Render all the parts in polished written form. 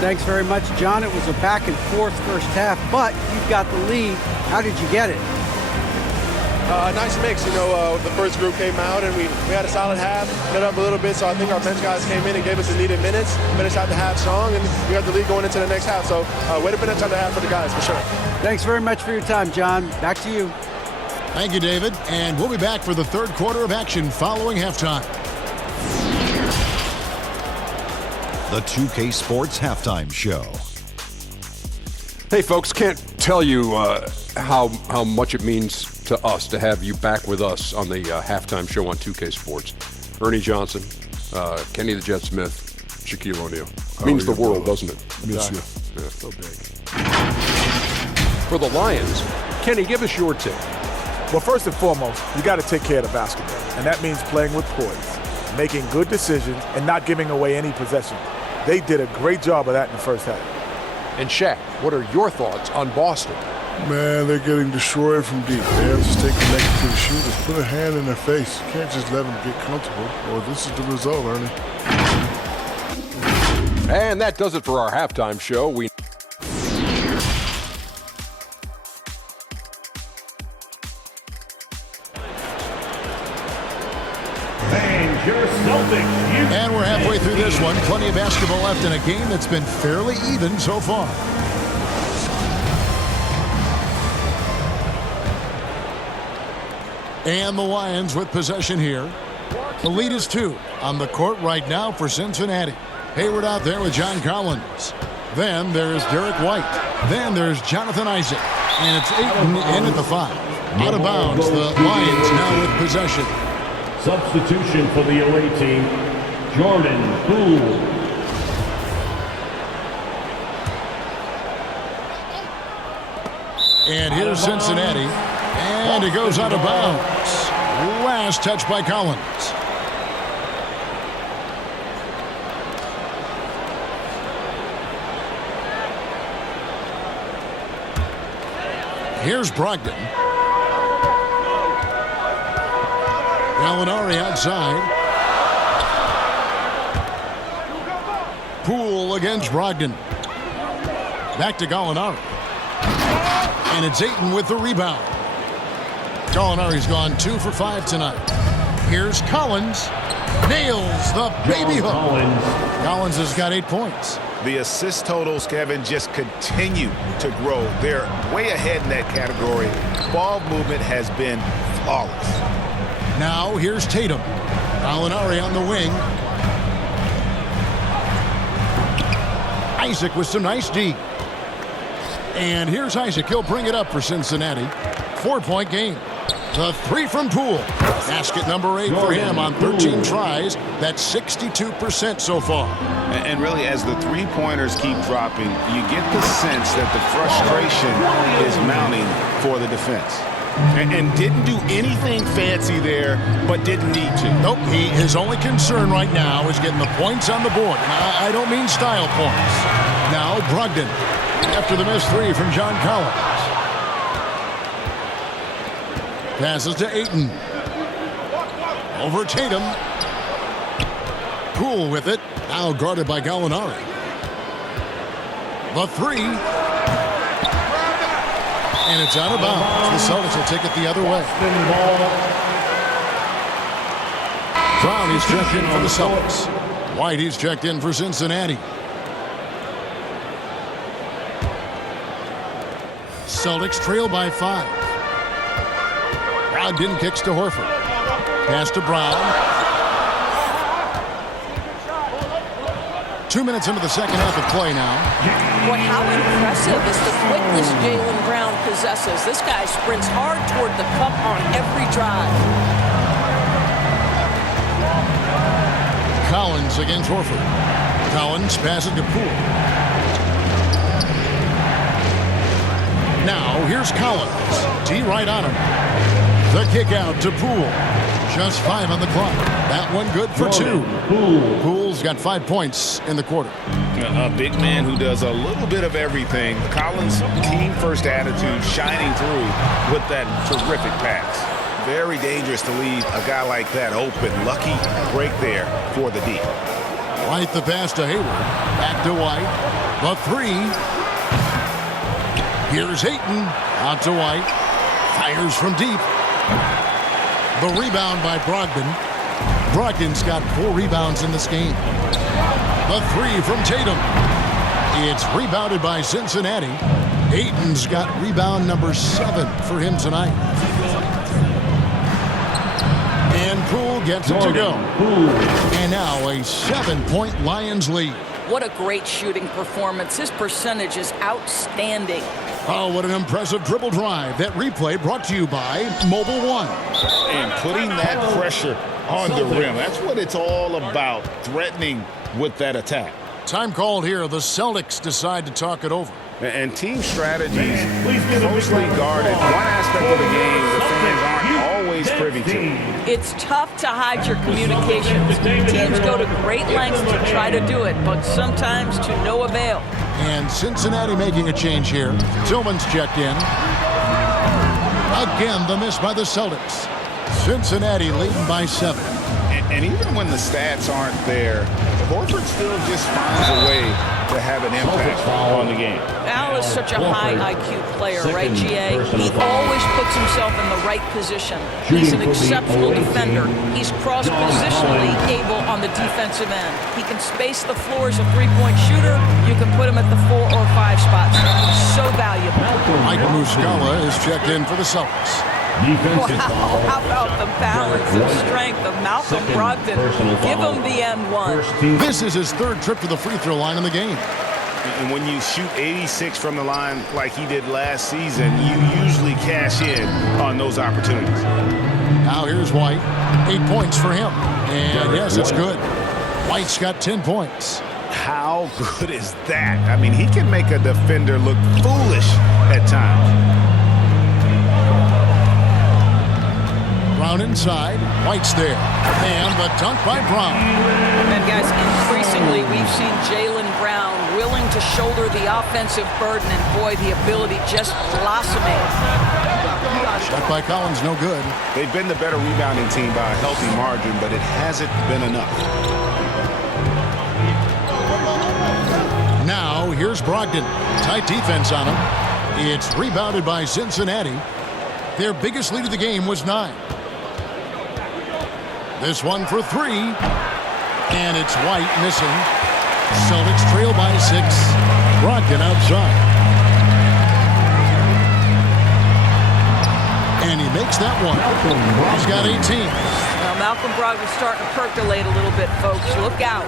Thanks very much, John. It was a back and forth first half, but you've got the lead. How did you get it? Nice mix. The first group came out and we had a solid half, got up a little bit, so I think our bench guys came in and gave us the needed minutes, finished out the half strong, and we got the lead going into the next half. So way to finish out the half for the guys, for sure. Thanks very much for your time, John. Back to you. Thank you, David. And we'll be back for the third quarter of action following halftime. The 2K Sports Halftime Show. Hey, folks, can't tell you how much it means to us to have you back with us on the halftime show on 2K Sports. Ernie Johnson, Kenny the Jet Smith, Shaquille O'Neal. Means the world, doesn't it? Miss you. Yeah. So big. For the Lions, Kenny, give us your tip. Well, first and foremost, you got to take care of the basketball, and that means playing with poise, making good decisions, and not giving away any possession. They did a great job of that in the first half. And Shaq, what are your thoughts on Boston? Man, they're getting destroyed from deep. They have to stay connected to the shooters. Put a hand in their face. You can't just let them get comfortable, or this is the result, Ernie. And that does it for our halftime show. And we're halfway through this one. Plenty of basketball left in a game that's been fairly even so far. And the Lions with possession here. The lead is 2 on the court right now for Cincinnati. Hayward out there with John Collins. Then there's Derek White. Then there's Jonathan Isaac. And it's Ayton in at the 5. Out of bounds, the Lions now with possession. Substitution for the away team, Jordan Poole. And here's Cincinnati. And it goes out of bounds. Last touch by Collins. Here's Brogdon. Gallinari outside. Poole against Brogdon. Back to Gallinari. And it's Ayton with the rebound. Gallinari's gone 2 for 5 tonight. Here's Collins. Nails the baby hook. Collins has got 8 points. The assist totals, Kevin, just continue to grow. They're way ahead in that category. Ball movement has been flawless. Now here's Tatum. Gallinari on the wing. Isaac with some nice D. And here's Isaac. He'll bring it up for Cincinnati. 4-point game. The 3 from Poole. Basket number 8 for him on 13 tries. That's 62% so far. And really, as the three-pointers keep dropping, you get the sense that the frustration is mounting for the defense. And didn't do anything fancy there, but didn't need to. Nope. His only concern right now is getting the points on the board. And I don't mean style points. Now Brogdon after the missed 3 from John Collins. Passes to Ayton. Over Tatum. Poole with it. Now guarded by Gallinari. The 3. And it's out of bounds. The Celtics will take it the other way. Brown, he's checked in for the Celtics. White, he's checked in for Cincinnati. Celtics trail by 5. Brogdon kicks to Horford. Pass to Brown. 2 minutes into the second half of play now. Boy, how impressive is the quickness Jaylen Brown possesses. This guy sprints hard toward the cup on every drive. Collins against Horford. Collins passes to Poole. Now here's Collins. D right on him. The kick out to Poole. Just 5 on the clock. That one good for 2. Poole's got 5 points in the quarter. A big man who does a little bit of everything. Collins' team-first attitude shining through with that terrific pass. Very dangerous to leave a guy like that open. Lucky break there for the D. White the pass to Hayward. Back to White. The three. Here's Ayton. Out to White. Fires from deep. The rebound by Brogdon. Brogdon's got 4 rebounds in this game. The three from Tatum. It's rebounded by Cincinnati. Ayton's got rebound number 7 for him tonight. And Poole gets it to go. And now a 7-point Lions lead. What a great shooting performance. His percentage is outstanding. Oh, what an impressive dribble drive. That replay brought to you by Mobile One. And putting that pressure on the rim. That's what it's all about, threatening with that attack. Time called here. The Celtics decide to talk it over. And team strategies closely guarded. One aspect of the game the fans aren't always privy to. It's tough to hide your communications. Teams go to great lengths to try to do it, but sometimes to no avail. And Cincinnati making a change here. Tillman's checked in. Again, the miss by the Celtics. Cincinnati leading by 7. And even when the stats aren't there, Horford still just finds a way to have an impact on the game. Al is such a high IQ player, right, GA? He always puts himself in the right position. He's an exceptional defender. He's cross-positionally able on the defensive end. He can space the floor as a three-point shooter. You can put him at the 4 or 5 spots. So valuable. Mike Muscala is checked in for the Celtics. Wow, how about the balance and strength of Malcolm Brogdon? Give him the N1. This is his 3rd trip to the free throw line in the game. And when you shoot 86 from the line like he did last season, you usually cash in on those opportunities. Now here's White. 8 points for him. And yes, it's good. White's got 10 points. How good is that? I mean, he can make a defender look foolish at times. Brown inside. White's there. And the dunk by Brown. And guys, increasingly we've seen Jaylen Brown willing to shoulder the offensive burden, and boy, the ability just blossoming. Shot by Collins, no good. They've been the better rebounding team by a healthy margin, but it hasn't been enough. Now, here's Brogdon. Tight defense on him. It's rebounded by Cincinnati. Their biggest lead of the game was 9. This one for 3. And it's White missing. Celtics trail by 6. Brogdon outside. And he makes that one. He's got 18. Now, Malcolm Brogdon's starting to percolate a little bit, folks. Look out.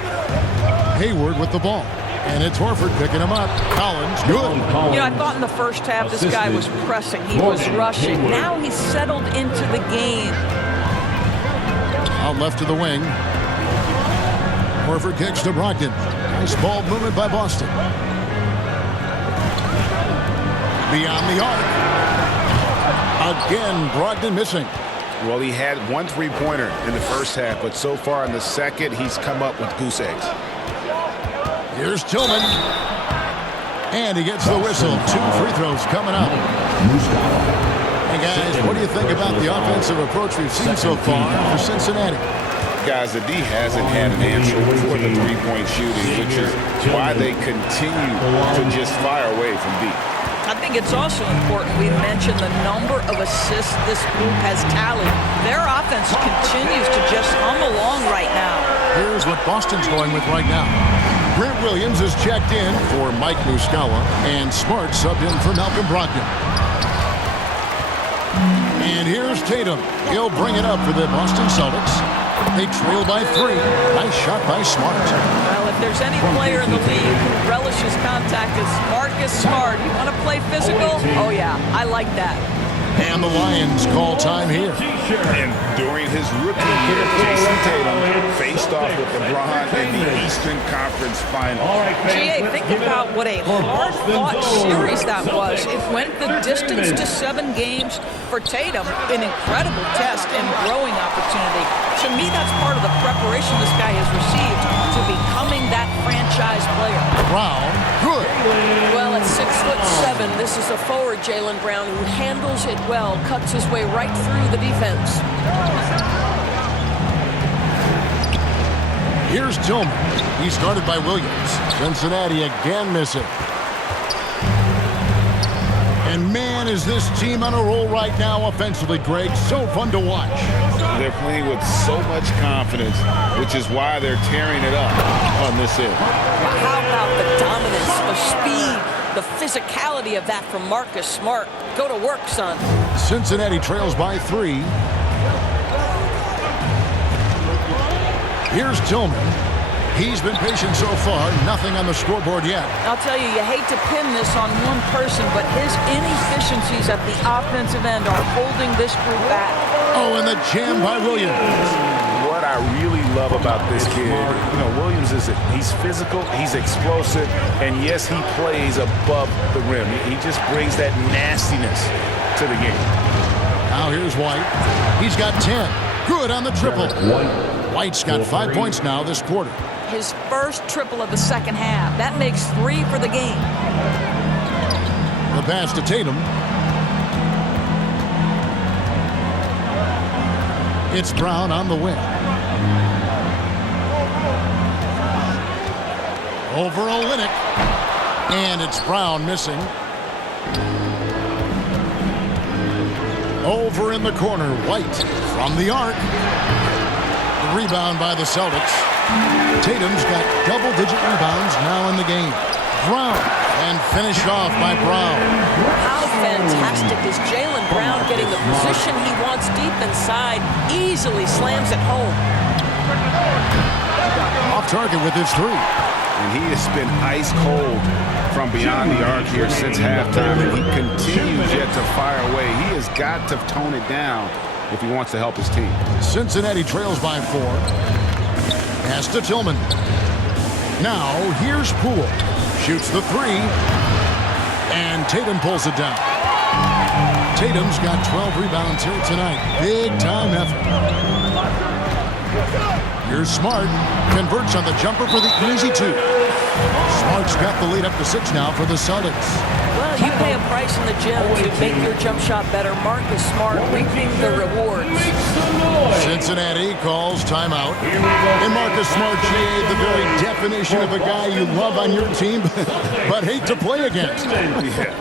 Hayward with the ball. And it's Horford picking him up. Collins, good. You know, I thought in the first half this guy was pressing. He was rushing. Now he's settled into the game. Out left to the wing. Horford kicks to Brogdon. Nice ball movement by Boston. Beyond the arc. Again, Brogdon missing. Well, he had 1 3-pointer in the first half, but so far in the second, he's come up with goose eggs. Here's Tillman. And he gets the whistle. 2 free throws coming up. Hey, guys, what do you think about the offensive approach we've seen so far for Cincinnati? Guys, the D hasn't had an answer for the three-point shooting, which is why they continue to just fire away from deep. I think it's also important we mention the number of assists this group has tallied. Their offense continues to just hum along right now. Here's what Boston's going with right now. Grant Williams is checked in for Mike Muscala, and Smart subbed in for Malcolm Brogdon. And here's Tatum. He'll bring it up for the Boston Celtics. They trail by 3. Nice shot by Smart. Well, if there's any player in the league who relishes contact, it's Marcus Smart. You want to play physical? Oh, yeah, I like that. And the Lions call time here. And during his rookie year, Jason Tatum faced off with LeBron in the Eastern Conference Finals. GA, think about what a hard-fought series that was. It went the distance to 7 games for Tatum. An incredible test and growing opportunity. To me, that's part of the preparation this guy has received to becoming that franchise player. Brown, good. Well, at 6'7", this is a forward, Jaylen Brown, who handles it well, cuts his way right through the defense. Here's Tillman. He's guarded by Williams. Cincinnati again missing. And man, is this team on a roll right now offensively, Greg. So fun to watch. They're playing with so much confidence, which is why they're tearing it up on this end. How about the dominance, the speed, the physicality of that from Marcus Smart? Go to work, son. Cincinnati trails by 3. Here's Tillman. He's been patient so far. Nothing on the scoreboard yet. I'll tell you hate to pin this on one person, but his inefficiencies at the offensive end are holding this group back. Oh, and the jam by Williams. What I really love about this kid, Williams he's physical, he's explosive, and yes, he plays above the rim. He just brings that nastiness to the game. Now here's White. He's got 10. Good on the triple. White's got 5 points now this quarter. His first triple of the second half. That makes 3 for the game. The pass to Tatum. It's Brown on the wing. Over Olynyk. And it's Brown missing. Over in the corner, White from the arc. The rebound by the Celtics. Tatum's got double-digit rebounds now in the game. Brown, and finished off by Brown. How fantastic is Jaylen Brown getting the position he wants deep inside, easily slams it home. Off target with his 3. And he has been ice cold from beyond the arc here since halftime, and he continues yet to fire away. He has got to tone it down if he wants to help his team. Cincinnati trails by 4. Pass to Tillman. Now here's Poole. Shoots the 3. And Tatum pulls it down. Tatum's got 12 rebounds here tonight. Big time effort. Here's Smart. Converts on the jumper for the easy 2. Smart's got the lead up to 6 now for the Celtics. Well, you pay a price in the gym to make your jump shot better. Marcus Smart reaping the rewards. Cincinnati calls timeout. And Marcus Smart, GA, the very definition of a guy you love on your team, but hate to play against. Yeah.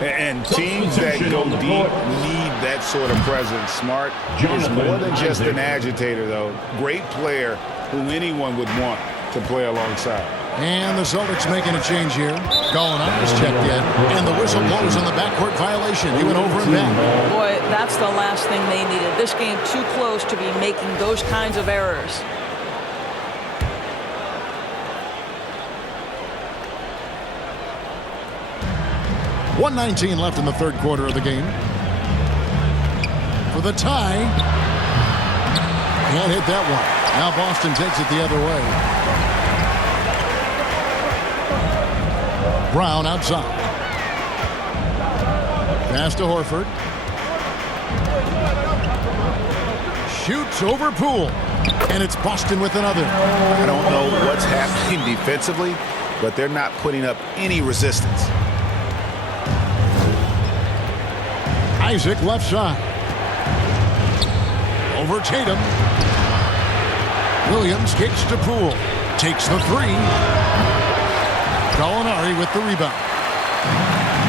And teams that go deep need that sort of presence. Smart is more than just an agitator, though. Great player who anyone would want to play alongside. And the Celtics making a change here. Gallinari's checked in. And the whistle blows on the backcourt violation. He went over and back. Boy, that's the last thing they needed. This game too close to be making those kinds of errors. .119 left in the third quarter of the game. For the tie. Can't hit that one. Now Boston takes it the other way. Brown outside. Pass to Horford. Shoots over Poole. And it's Boston with another. I don't know what's happening defensively, but they're not putting up any resistance. Isaac left side. Over Tatum. Williams kicks to Poole. Takes the 3. Gallinari with the rebound.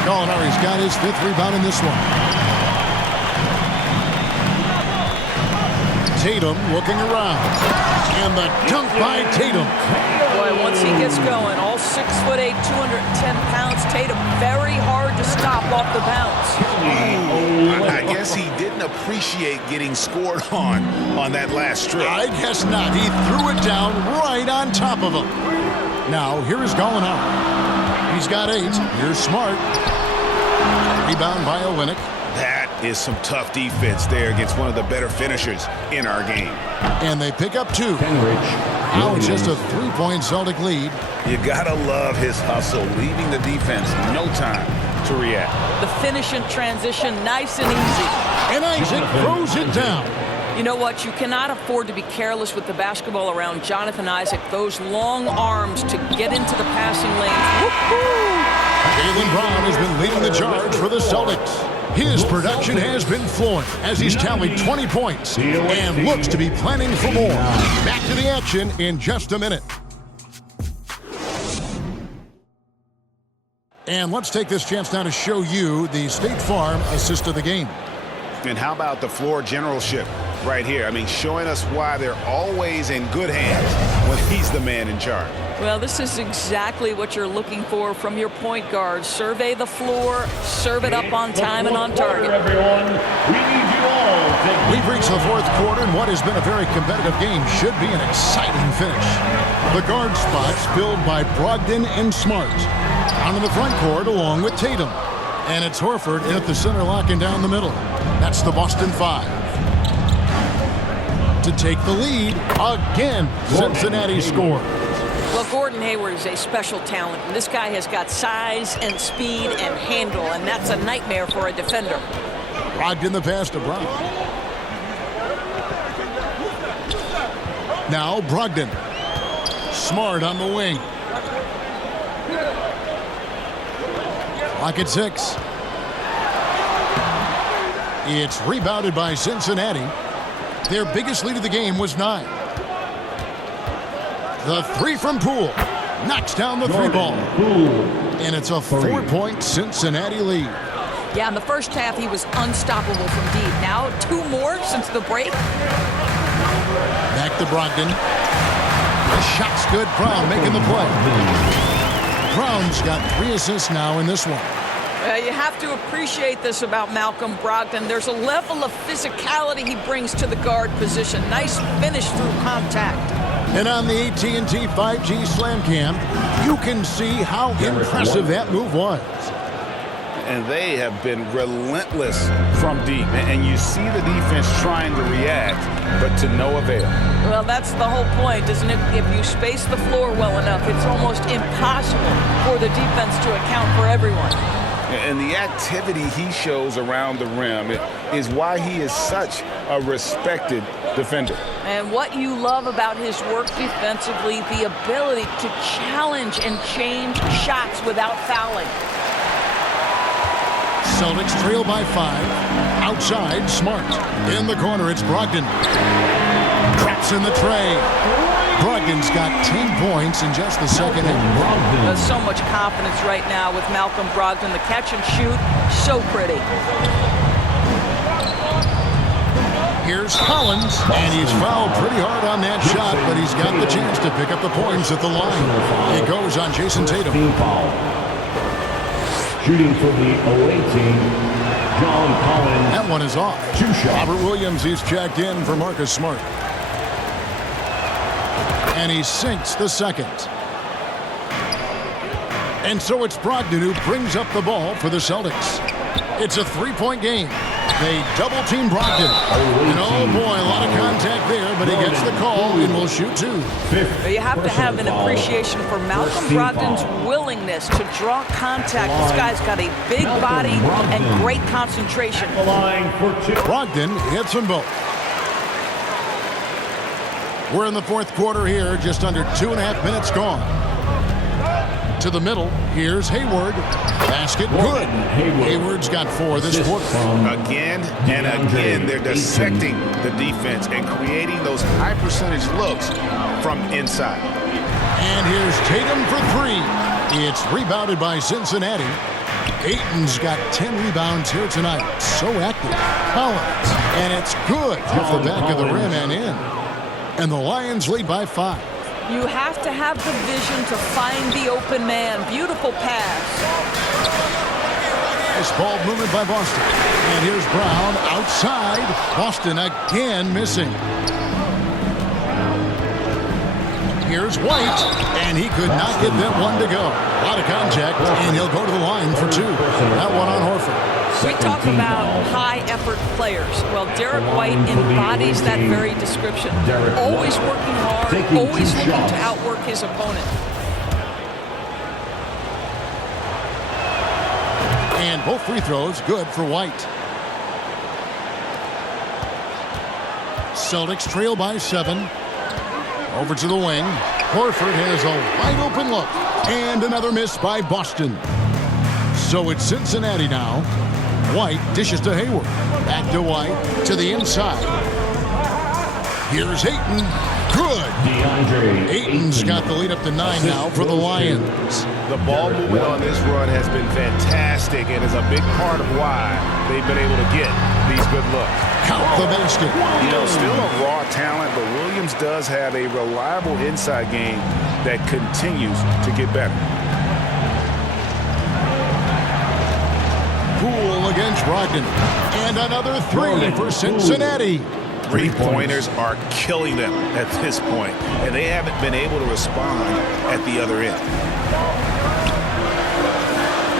Gallinari's got his 5th rebound in this one. Tatum looking around. And the dunk by Tatum. Boy, once he gets going, all 6'8", 210 pounds, Tatum very hard to stop off the bounce. I guess he didn't appreciate getting scored on that last strip. I guess not. He threw it down right on top of him. Now, here is Gallinari. He's got 8. Here's Smart. Rebound by Olynyk. That is some tough defense there against one of the better finishers in our game. And they pick up 2. Now it's just a 3-point Celtic lead. You gotta love his hustle, leaving the defense no time to react. The finish in transition, nice and easy. And Isaac throws it down. You know what? You cannot afford to be careless with the basketball around Jonathan Isaac. Those long arms to get into the passing lanes. Woo-hoo! Jaylen Brown has been leading the charge for the Celtics. His production has been flowing as he's tallied 20 points and looks to be planning for more. Back to the action in just a minute. And let's take this chance now to show you the State Farm assist of the game. And how about the floor generalship right here? I mean, showing us why they're always in good hands when he's the man in charge. Well, this is exactly what you're looking for from your point guard. Survey the floor, serve it up on time and on target. Everyone, we need you all. We've reached the fourth quarter, and what has been a very competitive game should be an exciting finish. The guard spots filled by Brogdon and Smart. Down in the front court along with Tatum. And it's Horford at the center locking down the middle. That's the Boston 5. To take the lead, again, Cincinnati scores. Well, Gordon Hayward is a special talent. This guy has got size and speed and handle, and that's a nightmare for a defender. Brogdon the pass to Brown. Now Brogdon. Smart on the wing. Clock at 6. It's rebounded by Cincinnati. Their biggest lead of the game was 9. The 3 from Poole. Knocks down the 3 ball. And it's a 4-point Cincinnati lead. Yeah, in the first half, he was unstoppable from deep. Now, 2 more since the break. Back to Brogdon. The shot's good. Brown making the play. Brown's got 3 assists now in this one. You have to appreciate this about Malcolm Brogdon. There's a level of physicality he brings to the guard position. Nice finish through contact. And on the AT&T 5G Slam Cam, you can see how impressive that move was. And they have been relentless from deep. And you see the defense trying to react, but to no avail. Well, that's the whole point, isn't it? If you space the floor well enough, it's almost impossible for the defense to account for everyone. And the activity he shows around the rim is why he is such a respected defender. And what you love about his work defensively, the ability to challenge and change shots without fouling. Celtics trail by 5. Outside, Smart. In the corner, it's Brogdon. Traps in the tray. Brogdon's got 10 points in just the second half. There's so much confidence right now with Malcolm Brogdon. The catch and shoot, so pretty. Here's Collins, and he's fouled pretty hard on that shot, but he's got the chance to pick up the points at the line. It goes on Jason Tatum. Shooting for the away team, John Collins. That one is off. 2 shots. Robert Williams, he's checked in for Marcus Smart. And he sinks the second. And so it's Brogdon who brings up the ball for the Celtics. It's a 3-point game. They double-team Brogdon. And oh boy, a lot of contact there, but he gets the call and will shoot 2. You have to have an appreciation for Malcolm Brogdon's willingness to draw contact. This guy's got a big body and great concentration. Brogdon hits them both. We're in the fourth quarter here, just under 2.5 minutes gone. To the middle, here's Hayward. Basket good. Hayward's got 4 this quarter. Again and again, they're dissecting the defense and creating those high percentage looks from inside. And here's Tatum for 3. It's rebounded by Cincinnati. Ayton's got 10 rebounds here tonight. So active. Collins. And it's good off the back of the rim and in. And the Lions lead by 5. You have to have the vision to find the open man. Beautiful pass. Nice ball movement by Boston. And here's Brown outside. Boston again missing. Here's White, and he could not get that one to go. A lot of contact, and he'll go to the line for 2. That one on Horford. We talk about high-effort players. Well, Derek White embodies that very description. Always working hard, always looking to outwork his opponent. And both free throws good for White. Celtics trail by 7. Over to the wing. Horford has a wide-open look. And another miss by Boston. So it's Cincinnati now. White dishes to Hayward. Back to White, to the inside. Here's Ayton. Good. Ayton's got the lead up to 9 now for the Lions. The ball movement on this run has been fantastic and is a big part of why they've been able to get these good looks. Count the basket. You know, still a raw talent, but Williams does have a reliable inside game that continues to get better. Poole against Brogdon. And another 3 for Cincinnati. Three-pointers are killing them at this point, and they haven't been able to respond at the other end.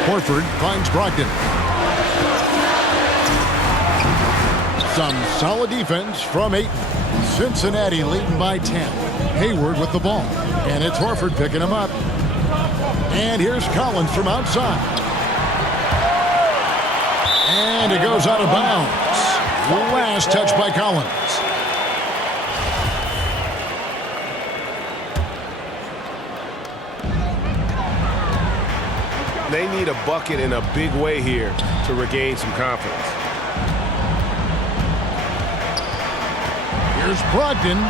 Horford finds Brogdon. Some solid defense from Ayton. Cincinnati leading by 10. Hayward with the ball. And it's Horford picking him up. And here's Collins from outside. And it goes out of bounds. Last touch by Collins. They need a bucket in a big way here to regain some confidence. Here's Brogdon.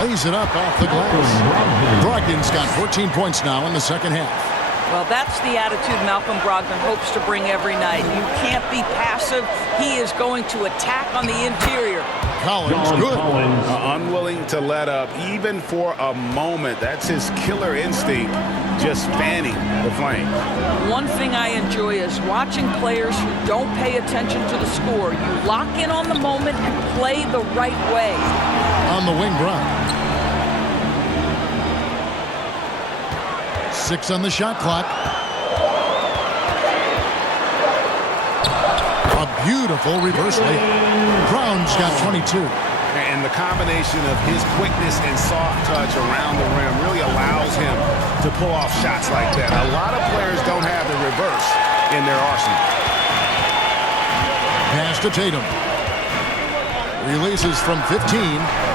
Lays it up off the glass. Brogdon's got 14 points now in the second half. Well, that's the attitude Malcolm Brogdon hopes to bring every night. You can't be passive. He is going to attack on the interior. Collins, good. Unwilling to let up, even for a moment. That's his killer instinct, just fanning the flames. One thing I enjoy is watching players who don't pay attention to the score. You lock in on the moment and play the right way. On the wing, Brown. 6 on the shot clock. A beautiful reverse lay. Brown's got 22. And the combination of his quickness and soft touch around the rim really allows him to pull off shots like that. A lot of players don't have the reverse in their arsenal. Pass to Tatum. Releases from 15.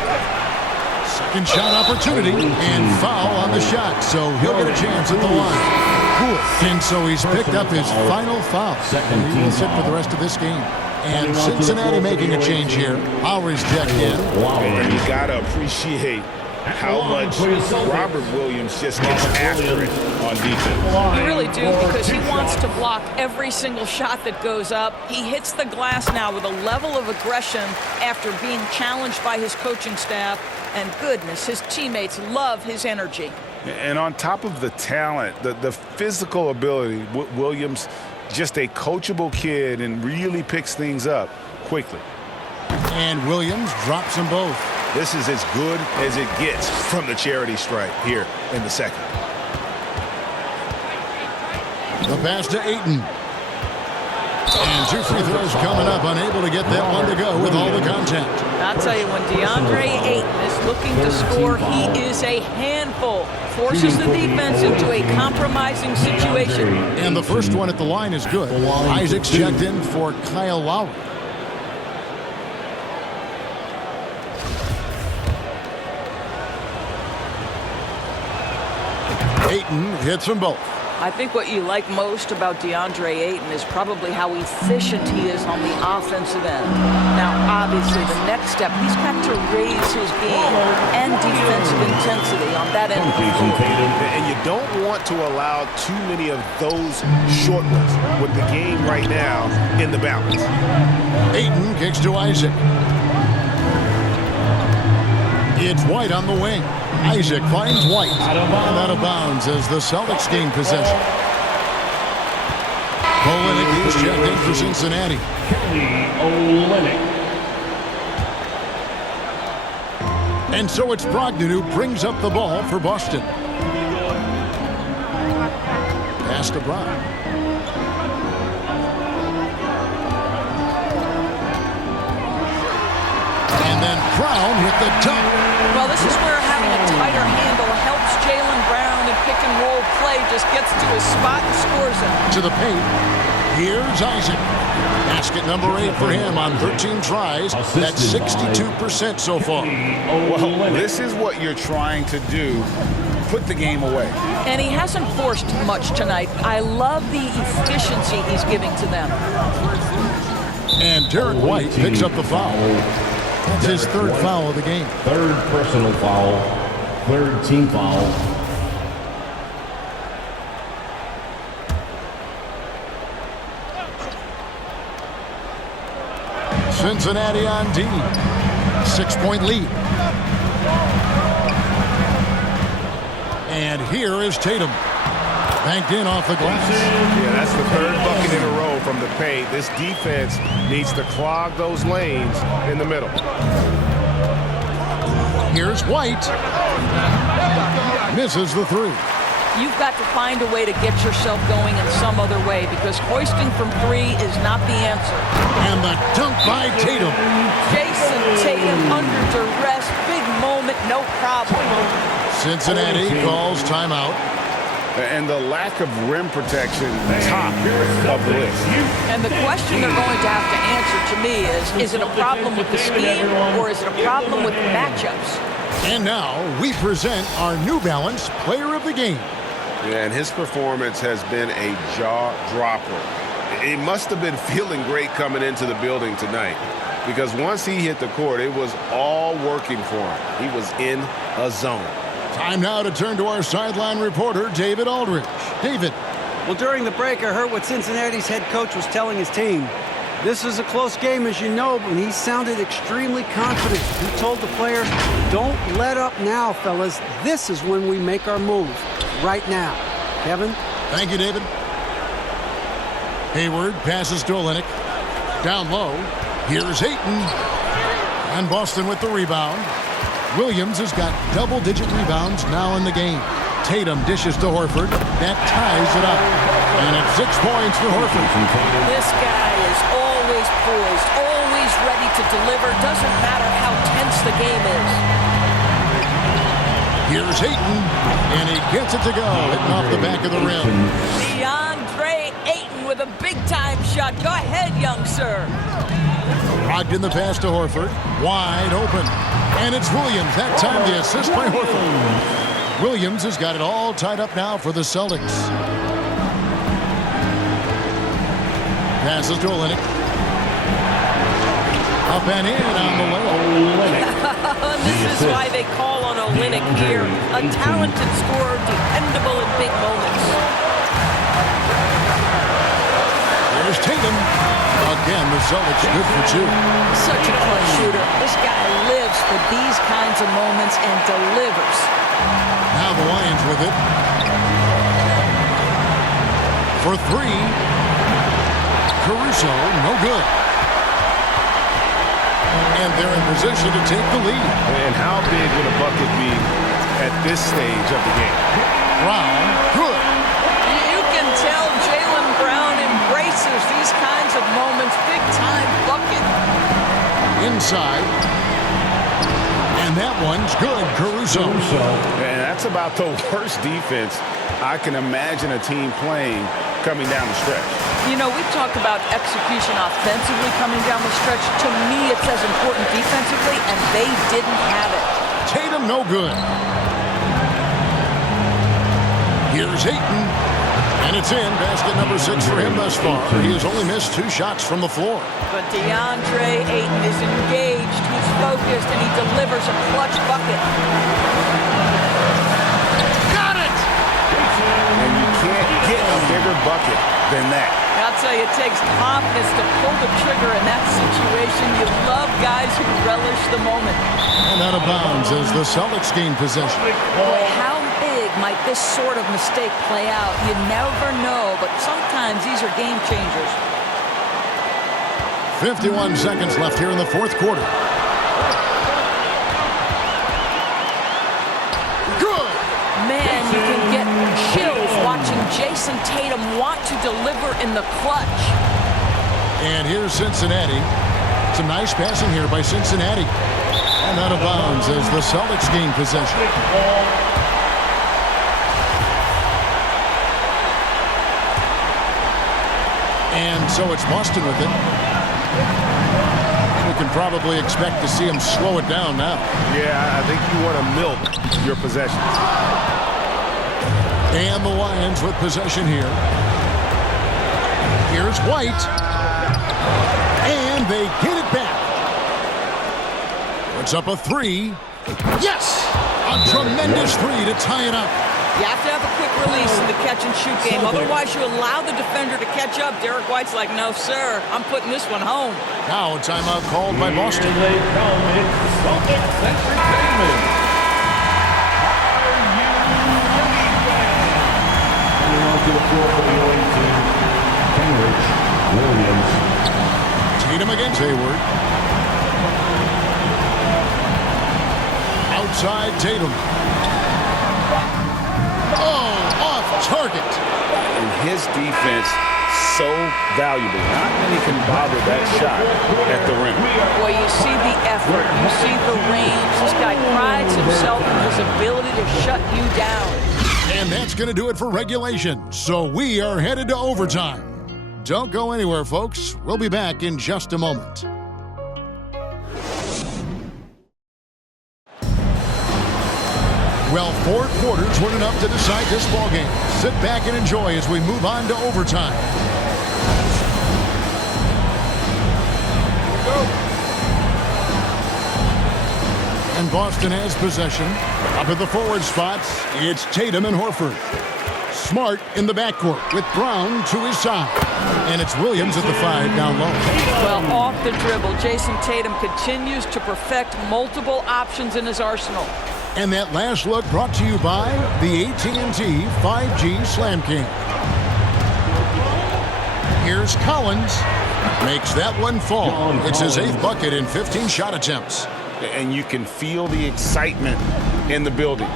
Second shot opportunity and foul on the shot, so he'll get a chance at the line. And so he's picked up his final foul. He will sit for the rest of this game. And Cincinnati making a change here. Lowry's checked in. And you got to appreciate how much Robert Williams just gets after it on defense. You really do, because he wants to block every single shot that goes up. He hits the glass now with a level of aggression after being challenged by his coaching staff. And goodness, his teammates love his energy. And on top of the talent, the physical ability, Williams, just a coachable kid and really picks things up quickly. And Williams drops them both. This is as good as it gets from the charity stripe here in the second. The pass to Ayton. And 2 free throws coming up, unable to get that one to go with all the contact. I'll tell you, when DeAndre Ayton is looking to score, he is a handful. Forces the defense into a compromising situation. And the first one at the line is good. Isaac's checked in for Kyle Lowry. Ayton hits them both. I think what you like most about DeAndre Ayton is probably how efficient he is on the offensive end. Now, obviously, the next step, he's got to raise his game and defensive intensity on that end of the floor. And you don't want to allow too many of those short ones with the game right now in the balance. Ayton kicks to Isaac. It's White on the wing. Isaac finds White. Out of bounds as the Celtics gain possession. Olynyk is checked in for Cincinnati. And so it's Brogdon who brings up the ball for Boston. Pass to Brown. And then Brown with the dunk. Well, this is where having a tighter handle helps Jaylen Brown in pick-and-roll play. Just gets to his spot and scores it. To the paint. Here's Isaac. Basket number 8 for him on 13 tries. That's 62% so far. Well, this is what you're trying to do put the game away. And he hasn't forced much tonight. I love the efficiency he's giving to them. And Derek White picks up the foul. That's his third foul of the game. Third personal foul. Third team foul. Cincinnati on D. 6-point lead. And here is Tatum. Banked in off the glass. Yeah, that's the third bucket in a row from the paint. This defense needs to clog those lanes in the middle. Here's White. Misses the three. You've got to find a way to get yourself going in some other way because hoisting from three is not the answer. And the dunk by Tatum. Jason Tatum under duress. Big moment, no problem. Cincinnati calls timeout. And the lack of rim protection, top of the list. And the question they're going to have to answer to me is it a problem with the scheme or is it a problem with matchups? And now we present our New Balance Player of the Game. Yeah, and his performance has been a jaw-dropper. He must have been feeling great coming into the building tonight because once he hit the court, it was all working for him. He was in a zone. Time now to turn to our sideline reporter, David Aldridge. David. Well, during the break, I heard what Cincinnati's head coach was telling his team. This is a close game, as you know, but he sounded extremely confident. He told the players, don't let up now, fellas. This is when we make our move. Right now. Kevin? Thank you, David. Hayward passes to Olynyk. Down low. Here's Ayton. And Boston with the rebound. Williams has got double-digit rebounds now in the game. Tatum dishes to Horford. That ties it up. And it's 6 points for Horford. This guy is always poised, always ready to deliver. Doesn't matter how tense the game is. Here's Ayton, and he gets it to go, hitting off the back of the rim. DeAndre Ayton with a big-time shot. Go ahead, young sir. Locked in the pass to Horford. Wide open. And it's Williams. That time the assist by Horford. Williams has got it all tied up now for the Celtics. Passes to Olynyk. Up and in on the layup. This is why they call on Olynyk here. A talented scorer, dependable in big moments. There's Tatum. Again, the Celtics good for two. Such a clutch shooter. This guy lives for these kinds of moments and delivers. Now the Lions with it. For three. Caruso, no good. And they're in position to take the lead. And how big would a bucket be at this stage of the game? Brown, good. You can tell Jaylen Brown embraces these kinds of moments. Big-time bucket. Inside. And that one's good. Caruso. And that's about the worst defense I can imagine a team playing coming down the stretch. You know, we've talked about execution offensively coming down the stretch. To me, it's as important defensively, and they didn't have it. Tatum, no good. Here's Ayton. And it's in. Basket number 6 for him thus far. He has only missed 2 shots from the floor. But DeAndre Ayton is engaged, he's focused, and he delivers a clutch bucket. Got it! And you can't get a bigger bucket than that. I'll tell you, it takes confidence to pull the trigger in that situation. You love guys who relish the moment. And out of bounds as the Celtics gain possession. Boy, how big might this sort of mistake play out? You never know, but sometimes these are game changers. 51 seconds left here in the fourth quarter. Good! Man, you can get chills watching Jason Tatum want to deliver in the clutch. And here's Cincinnati. Some nice passing here by Cincinnati. And out of bounds as the Celtics gain possession. And so it's Boston with it. We can probably expect to see him slow it down now. Yeah, I think you want to milk your possessions. And the Lions with possession here. Here's White. And they get it back. Puts up a three. Yes! A tremendous three to tie it up. You have to have a quick release in the catch-and-shoot game. Otherwise, you allow the defender to catch up. Derek White's like, no, sir. I'm putting this one home. Now a timeout called by Boston. Here they come. It's Celtics Entertainment. Are you ready, fans? Coming on to the floor for the away team, Kenrich Williams. Tatum against Hayward. Outside Tatum. Oh, off target. And his defense so valuable. Not many can bother that shot at the rim. Boy, you see the effort. You see the range. This guy prides himself in his ability to shut you down. And that's going to do it for regulation. So we are headed to overtime. Don't go anywhere, folks. We'll be back in just a moment. Well, 4 quarters weren't enough to decide this ballgame. Sit back and enjoy as we move on to overtime. And Boston has possession. Up at the forward spots, it's Tatum and Horford. Smart in the backcourt with Brown to his side. And it's Williams at the 5 down low. Well, off the dribble, Jason Tatum continues to perfect multiple options in his arsenal. And that last look brought to you by the AT&T 5G Slam King. Here's Collins. Makes that one fall. It's his 8th bucket in 15 shot attempts. And you can feel the excitement in the building.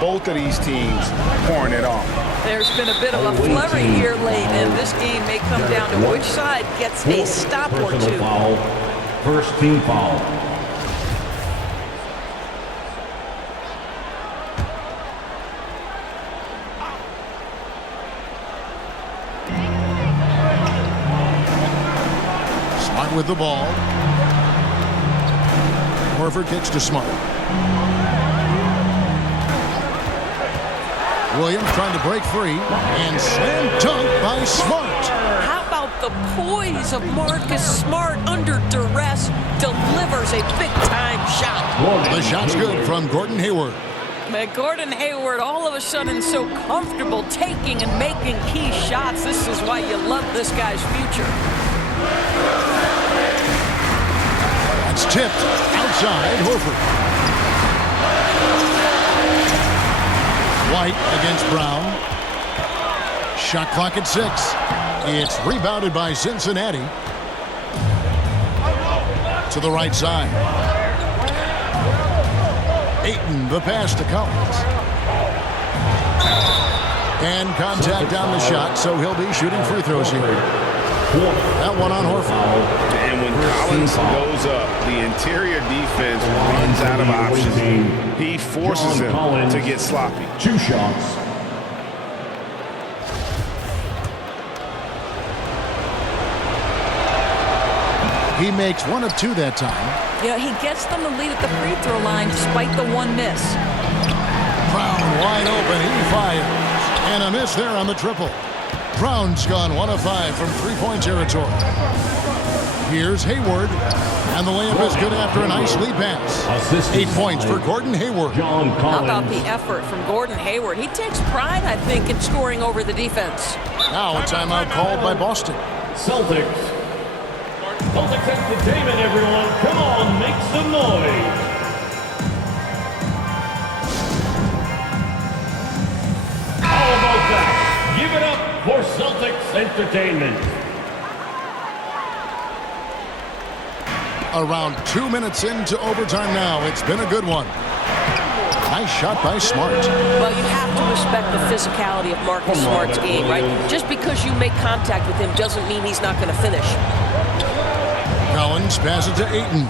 Both of these teams pouring it on. There's been a bit of a flurry here late, and this game may come down to which side gets a stop or two. Foul. First team foul. Smart with the ball. Horford kicks to Smart. Williams trying to break free, and slam dunk by Smart. How about the poise of Marcus Smart under duress? Delivers a big-time shot. The shot's good from Gordon Hayward. Man, Gordon Hayward all of a sudden so comfortable taking and making key shots. This is why you love this guy's future. That's tipped outside Horford. White against Brown. Shot clock at 6. It's rebounded by Cincinnati. To the right side. Ayton, the pass to Collins. And contact on the shot, so he'll be shooting free throws here. That one on Horford. And when Collins goes up, the interior defense runs out of options. He forces him to get sloppy. 2 shots. He makes 1 of 2 that time. Yeah, he gets them the lead at the free throw line despite the 1 miss. Brown wide open, he fires. And a miss there on the triple. Brown's gone 1 of 5 from 3-point territory. Here's Hayward, and the layup is good after a nice lead pass. 8 points for Gordon Hayward. How about the effort from Gordon Hayward? He takes pride, I think, in scoring over the defense. Now a timeout called by Boston. Celtics. Celtics Entertainment, everyone. Come on, make some noise. How about that? Give it up for Celtics Entertainment. Around 2 minutes into overtime now. It's been a good one. Nice shot by Smart. Well, you have to respect the physicality of Marcus Smart's game, right? Just because you make contact with him doesn't mean he's not going to finish. Collins passes to Ayton.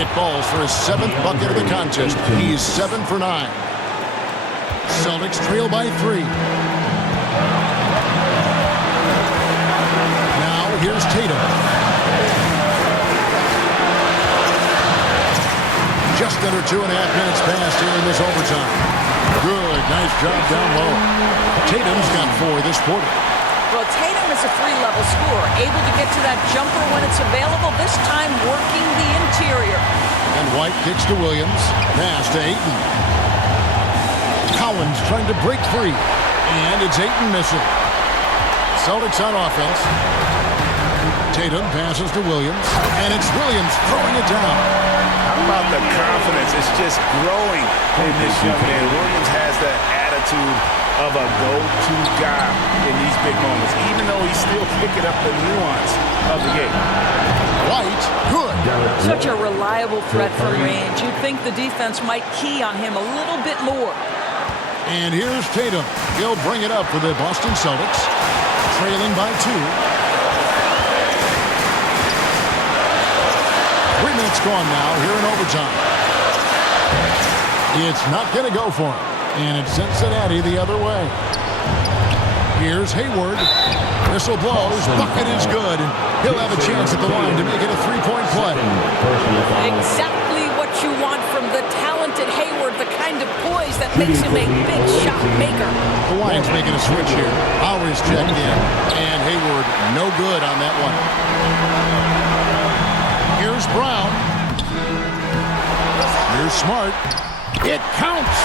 It falls for his 7th bucket of the contest. He's 7 for 9. Celtics trail by 3. Now here's Tatum. Just under 2.5 minutes passed here in this overtime. Good, nice job down low. Tatum's got 4 this quarter. Well, Tatum is a 3-level scorer, able to get to that jumper when it's available, this time working the interior. And White kicks to Williams. Pass to Ayton. Collins trying to break free. And it's Ayton missing. Celtics on offense. Tatum passes to Williams. And it's Williams throwing it down. How about the confidence? It's just growing in this young man. Williams has that attitude of a go-to guy in these big moments, even though he's still picking up the nuance of the game. White, good. Such a reliable threat from range. You'd think the defense might key on him a little bit more. And here's Tatum. He'll bring it up for the Boston Celtics, trailing by 2. 3 minutes gone now here in overtime. It's not going to go for him. And it's Cincinnati the other way. Here's Hayward. Whistle blows. Bucket is good. And he'll have a chance at the line to make it a 3-point play. Exactly what you want from the talented Hayward, the kind of poise that makes him a big shot maker. The Lions making a switch here. Howard's checked in. And Hayward no good on that one. Here's Brown. Here's Smart. It counts.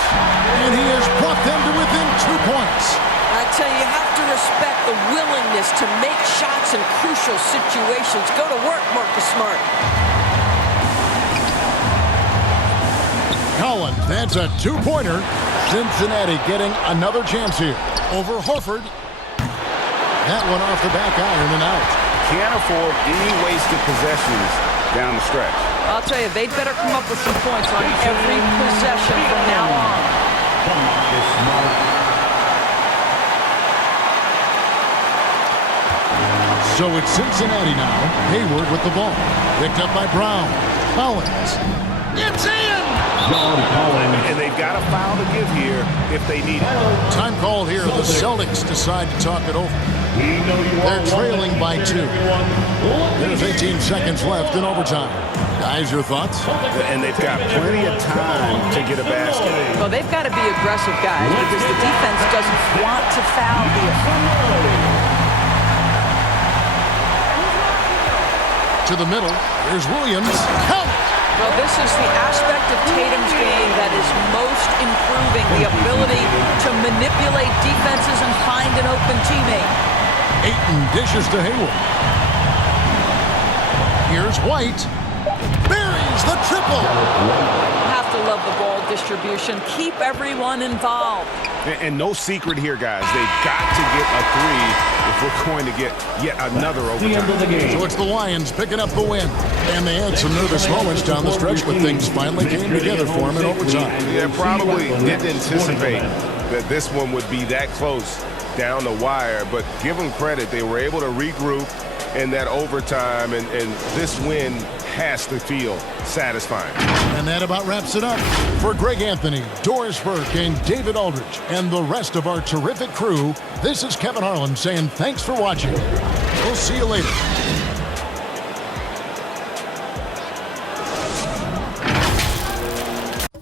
And he has brought them to within 2 points. I tell you, you have to respect the willingness to make shots in crucial situations. Go to work, Marcus Smart. Collins, that's a 2-pointer. Cincinnati getting another chance here. Over Horford. That one off the back iron and out. Can't afford any wasted possessions down the stretch. I'll tell you, they'd better come up with some points on every possession from now on. So it's Cincinnati now. Hayward with the ball. Picked up by Brown. Collins. It's in! And they've got a foul to give here if they need it. Time call here. The Celtics decide to talk it over. They're trailing by 2. There's 18 seconds left in overtime. Guys, your thoughts? And they've got plenty of time to get a basket. Well, they've got to be aggressive, guys, because the defense doesn't want to foul here. To the middle. Here's Williams. Count! Well, this is the aspect of Tatum's game that is most improving, the ability to manipulate defenses and find an open teammate. Ayton dishes to Hayward. Here's White. Buries the triple. Have to love the ball distribution. Keep everyone involved. And no secret here, guys. They've got to get a 3 if we're going to get yet another overtime. So it's the Lions picking up the win. And they had some nervous moments down the stretch, but things finally came together for them in overtime. Yeah, probably didn't anticipate that this one would be that close down the wire, but give them credit. They were able to regroup in that overtime, and this win has to feel satisfying. And that about wraps it up. For Greg Anthony, Doris Burke, and David Aldridge, and the rest of our terrific crew, this is Kevin Harlan saying thanks for watching. We'll see you later.